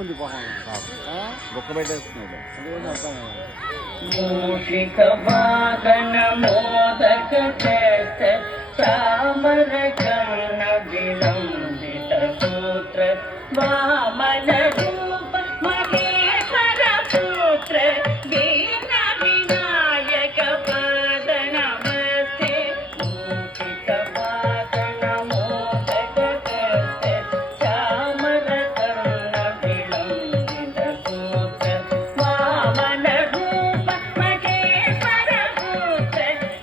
ఉంది బొక్క పెట్టేస్తున్నాడు మూషిక వాహన మోదక చామర కర్ణ విలంబిత సూత్ర వామన రూప మహేశ్వర పుత్ర వీణ వినాయక పద నమస్తే మూషిక వాహన మోదక చామర కర్ణ విలంబిత సూత్ర వామన రూప మహేశ్వర పుత్ర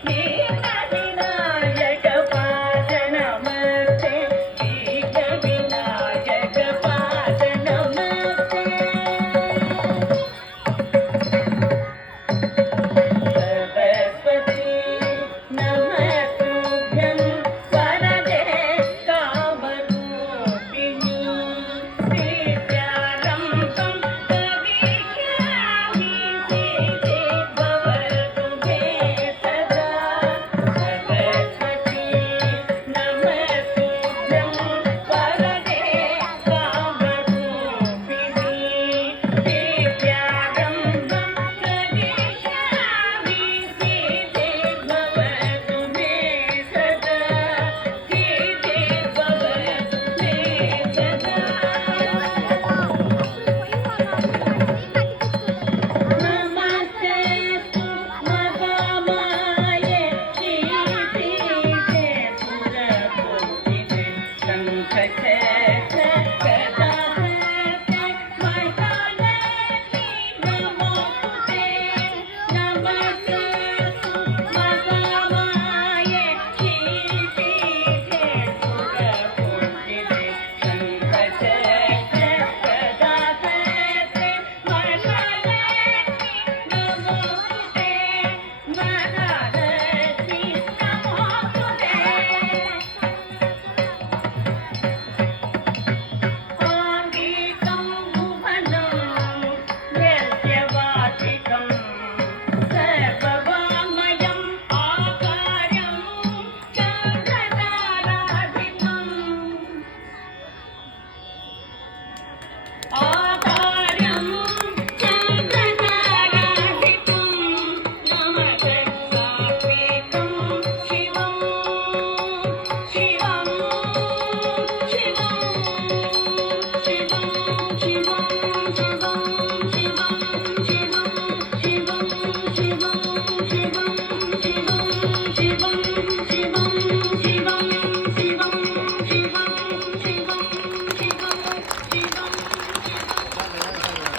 వీణ వినాయక పద నమస్తే వీణ వినాయక పద నమస్తే सरस्वती नमस्तुभ्यं वरदे कामरूपिणी विद्यारम्भं करिष्यामि सिद्धि भवतु मे सदा सरस्वती नमस्तुभ्यं वरदे कामरूपिणी विद्यारम्भं करिष्यामि सिद्धि भवतु मे सदा सिद्धि भवतु मे सदा नमस्तेस्तु महामाये श्रीपीठे सुरपूजिते शङ्खचक्र गदाहस्ते महालक्ष्मी नमोस्तुते नमस्तेस्तु महामाये श्रीपीठे सुरपूजिते शङ्खचक्र गदाहस्ते महालक्ष्मी नमोस्तुते महालक्ष्मी नमोस्तुते आङ्गिकं भुवनं यस्यवाचिकं सर्ववाङ्मयम् आकारं चन्द्रताराधिपम् आकारं चन्द्रताराधिपं नमस्कार्पितं शिवं शिवं शिवं शिवं शिवं शिवं शिवं शिवं शिवं शिवं शिवं शिवं शिवं